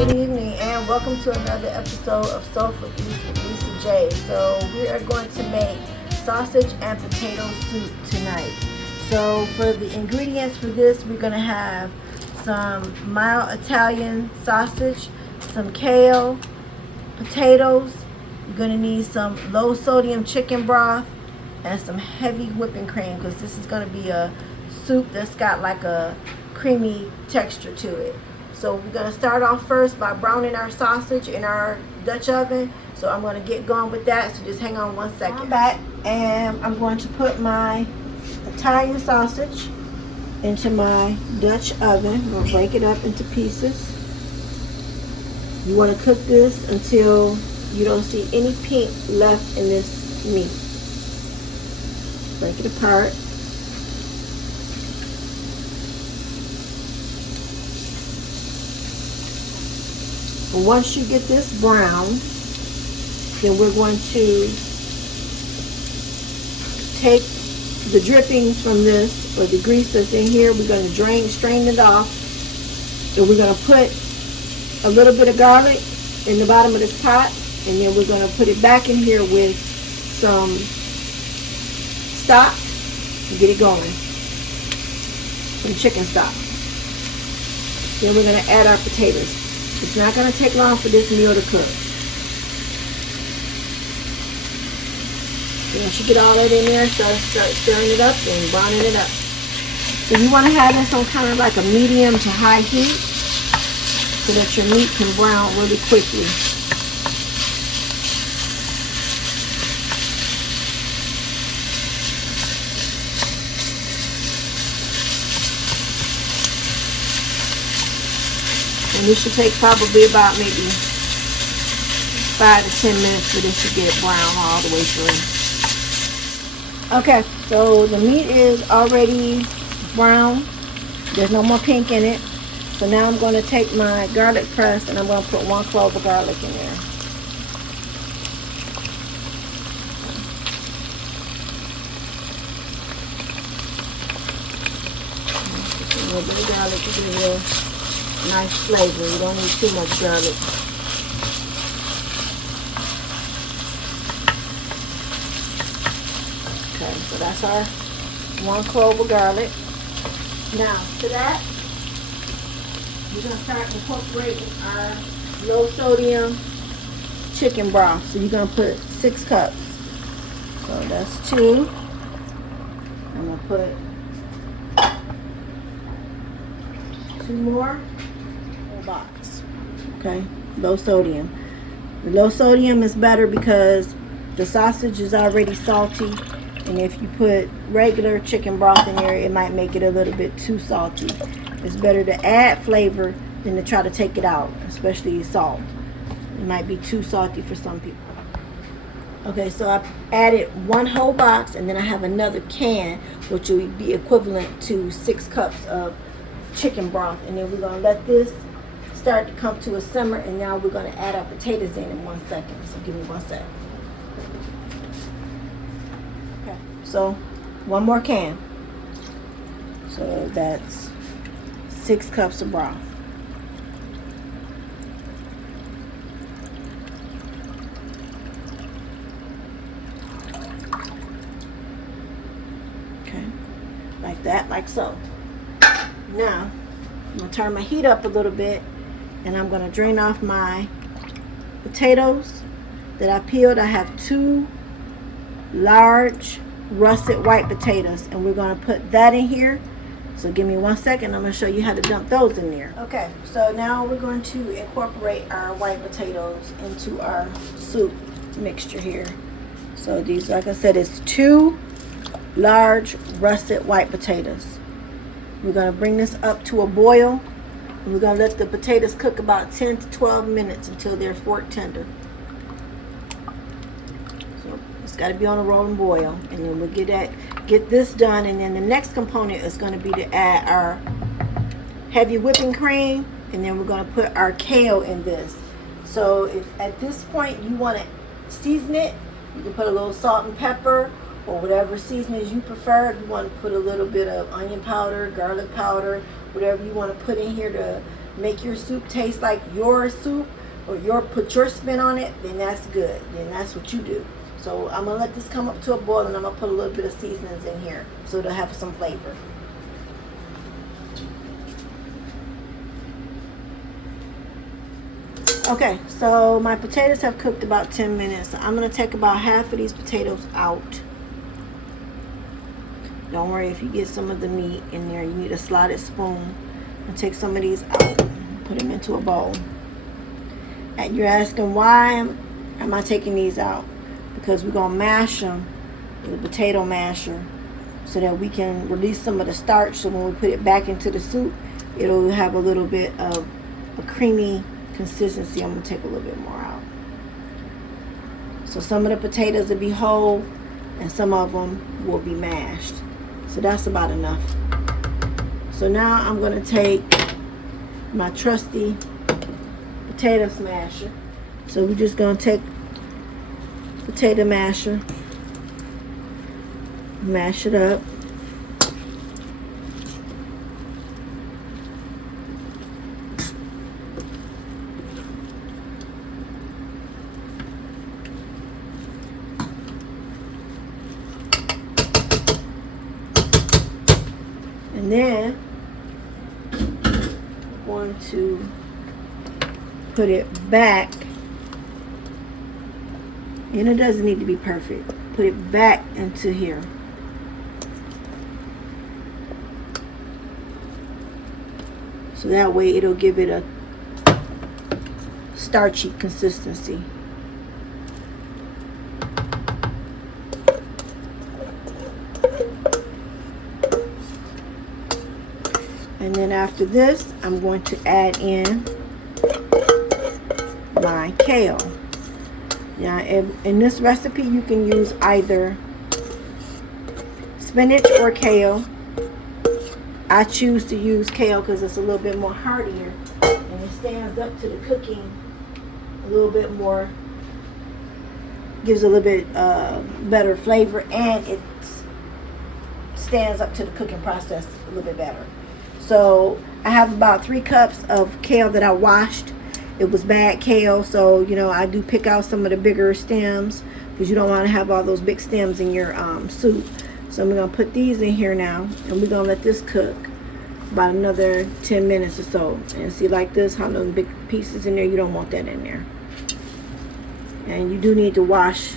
Good evening and welcome to another episode of Soulful Eats with Lisa J. So we are going to make sausage and potato soup tonight. So for the ingredients for this, we're going to have some mild Italian sausage, some kale, potatoes. You're going to need some low sodium chicken broth and some heavy whipping cream because this is going to be a soup that's got like a creamy texture to it. So we're going to start off first by browning our sausage in our Dutch oven. So I'm going to get going with that. So just hang on 1 second. I'm back and I'm going to put my Italian sausage into my Dutch oven. We'll break it up into pieces. You want to cook this until you don't see any pink left in this meat. Break it apart. Once you get this brown, then we're going to take the drippings from this, or the grease that's in here. We're going to strain it off, and we're going to put a little bit of garlic in the bottom of this pot, and then we're going to put it back in here with some stock and get it going, some chicken stock. Then we're going to add our potatoes. It's not going to take long for this meal to cook. Once you get all that in there, start stirring it up and browning it up. So you want to have this on kind of like a medium to high heat so that your meat can brown really quickly. And this should take probably about maybe 5 to 10 minutes for this to get brown all the way through. Okay, so the meat is already brown. There's no more pink in it. So now I'm going to take my garlic press and I'm going to put 1 clove of garlic in there. Just a little bit of garlic to give it a nice flavor. You don't need too much garlic. Okay, so that's our 1 clove of garlic. Now to that, we're going to start incorporating our low sodium chicken broth. So you're going to put 6 cups. So that's 2. I'm going to put 2 more. Box. Okay, low sodium. The low sodium is better because the sausage is already salty, and if you put regular chicken broth in there, it might make it a little bit too salty. It's better to add flavor than to try to take it out, especially salt. It might be too salty for some people. Okay, so I added 1 whole box, and then I have another can, which will be equivalent to 6 cups of chicken broth, and then we're going to let this start to come to a simmer, and now we're going to add our potatoes in 1 second. So give me 1 second. Okay, so 1 more can. So that's 6 cups of broth. Okay, like that, like so. Now I'm going to turn my heat up a little bit, and I'm going to drain off my potatoes that I peeled. I have 2 large russet white potatoes, and we're going to put that in here. So give me 1 second. I'm going to show you how to dump those in there. Okay, so now we're going to incorporate our white potatoes into our soup mixture here. So these, like I said, it's 2 large russet white potatoes. We're going to bring this up to a boil. And we're going to let the potatoes cook about 10 to 12 minutes until they're fork tender. So it's got to be on a rolling boil. And then we'll get this done. And then the next component is going to be to add our heavy whipping cream. And then we're going to put our kale in this. So if at this point you want to season it, you can put a little salt and pepper, or whatever seasonings you prefer. If you want to put a little bit of onion powder, garlic powder, whatever you want to put in here to make your soup taste like your soup, or put your spin on it, then that's good. Then that's what you do. So I'm gonna let this come up to a boil, and I'm gonna put a little bit of seasonings in here so it'll have some flavor. Okay, so my potatoes have cooked about 10 minutes. So I'm gonna take about half of these potatoes out. Don't worry if you get some of the meat in there. You need a slotted spoon and take some of these out. Put them into a bowl. And you're asking, why am I taking these out? Because we're going to mash them with a potato masher so that we can release some of the starch. So when we put it back into the soup, it'll have a little bit of a creamy consistency. I'm going to take a little bit more out. So some of the potatoes will be whole and some of them will be mashed. So that's about enough. So now I'm going to take my trusty potato smasher. So we're just going to take potato masher, mash it up. And then I'm going to put it back, and it doesn't need to be perfect. Put it back into here. So that way it'll give it a starchy consistency. And then after this, I'm going to add in my kale. Now, in this recipe, you can use either spinach or kale. I choose to use kale because it's a little bit more heartier and it stands up to the cooking a little bit more, gives a little bit better flavor, and it stands up to the cooking process a little bit better. So I have about 3 cups of kale that I washed. It was bad kale, so you know I do pick out some of the bigger stems because you don't want to have all those big stems in your soup. So I'm going to put these in here now, and we're going to let this cook about another 10 minutes or so. And see, like this, how those big pieces in there, you don't want that in there. And you do need to wash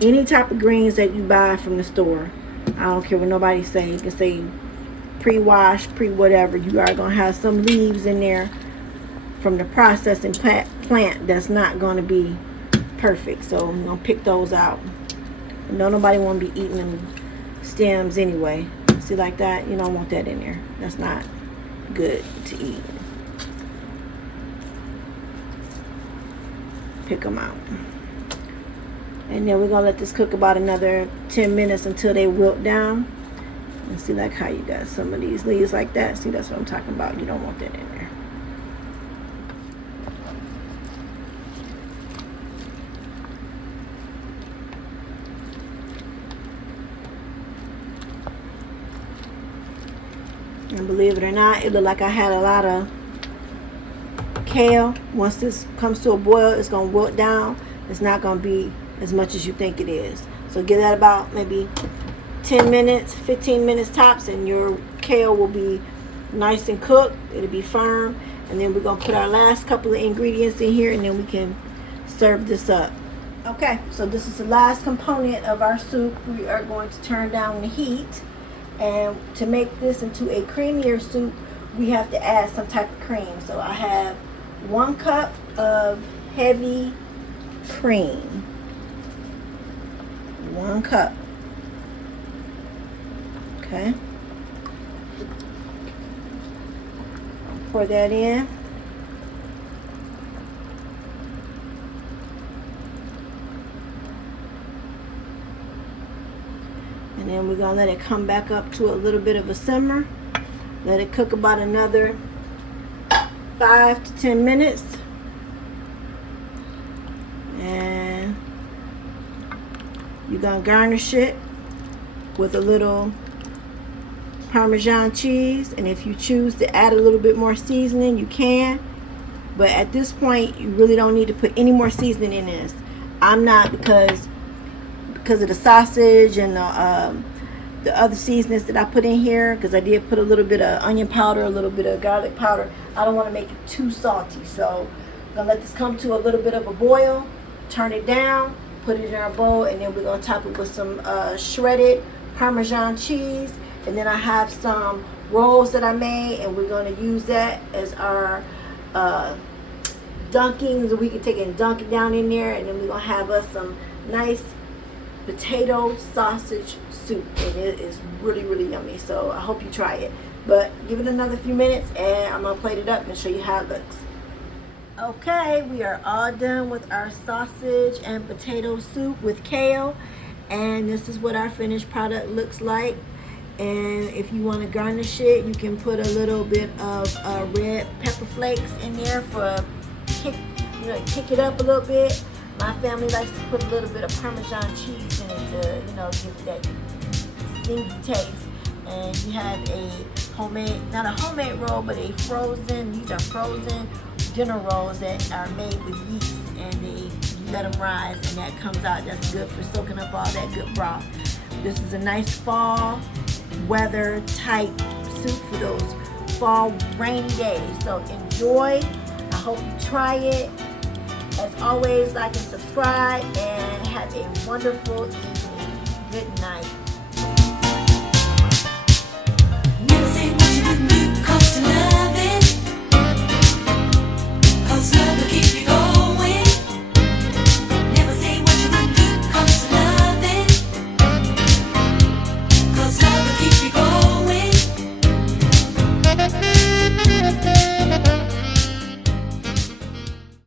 any type of greens that you buy from the store. I don't care what nobody say. You can say pre-wash, pre-whatever. You are going to have some leaves in there from the processing plant that's not going to be perfect. So I'm going to pick those out. No, nobody want to be eating them stems anyway. See, like that, you don't want that in there. That's not good to eat. Pick them out. And then we're going to let this cook about another 10 minutes until they wilt down. And see, like how you got some of these leaves like that. See, that's what I'm talking about. You don't want that in there. And believe it or not, it looked like I had a lot of kale. Once this comes to a boil, it's going to wilt down. It's not going to be as much as you think it is. So give that about maybe 10 minutes, 15 minutes tops, and your kale will be nice and cooked. It'll be firm. And then we're going to put our last couple of ingredients in here, and then we can serve this up. Okay, so this is the last component of our soup. We are going to turn down the heat. And to make this into a creamier soup, we have to add some type of cream. So I have 1 cup of heavy cream. 1 cup. Okay. Pour that in. And then we're going to let it come back up to a little bit of a simmer. Let it cook about another 5 to 10 minutes. And you're going to garnish it with a little Parmesan cheese, and if you choose to add a little bit more seasoning, you can. But at this point, you really don't need to put any more seasoning in this. I'm not, because of the sausage and the other seasonings that I put in here, because I did put a little bit of onion powder, a little bit of garlic powder. I don't want to make it too salty, so I'm gonna let this come to a little bit of a boil, turn it down, put it in our bowl, and then we're gonna top it with some shredded Parmesan cheese. And then I have some rolls that I made, and we're gonna use that as our dunkings. We can take it and dunk it down in there, and then we're gonna have us some nice potato sausage soup, and it is really, really yummy. So I hope you try it, but give it another few minutes and I'm gonna plate it up and show you how it looks. Okay, we are all done with our sausage and potato soup with kale, and this is what our finished product looks like. And if you want to garnish it, you can put a little bit of red pepper flakes in there for kick it up a little bit. My family likes to put a little bit of Parmesan cheese in it to, give it that stinky taste. And you have a homemade, not a homemade roll, but a frozen, these are frozen dinner rolls that are made with yeast, and you let them rise, and that comes out. That's good for soaking up all that good broth. This is a nice fall weather type soup for those fall rainy days. So enjoy. I hope you try it. As always, like and subscribe, and have a wonderful evening. Good night. Never say what you didn't do, 'cause to love